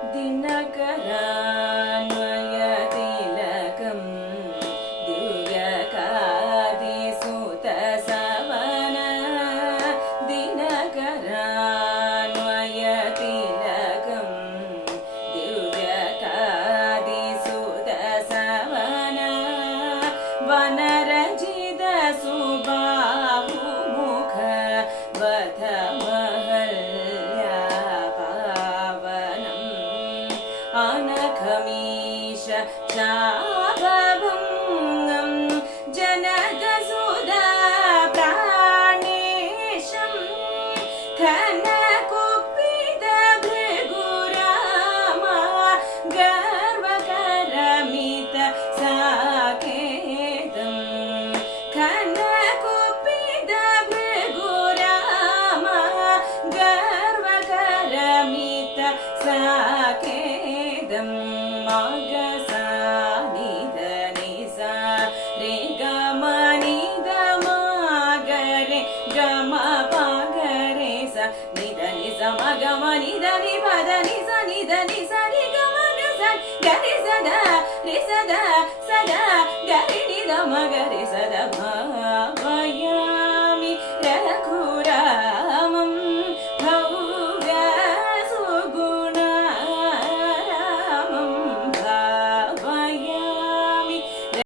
दिनकरान्वयतिलकं दिव्यकादिसुतसवन दिनकरान्वयतिलकं दिव्यकादिसुतसवन वनरजितसुबाहुमुख अनखमीश शाभभङ्गं जनकसुधा प्राणेशं खनकुपितभृगुरामा गर्वकरमित साकेतं खनकुपितभृगुरामा गर्वकरमित साकेतं मागसा निधनिसा रे गमनिधमागरे गमपागरे सा निधनिसा मगमनिधनि पदनिसा निधनिसा रे गमगसा गरे सदा रे सदा सदा गरे निधमगरे सदा भावया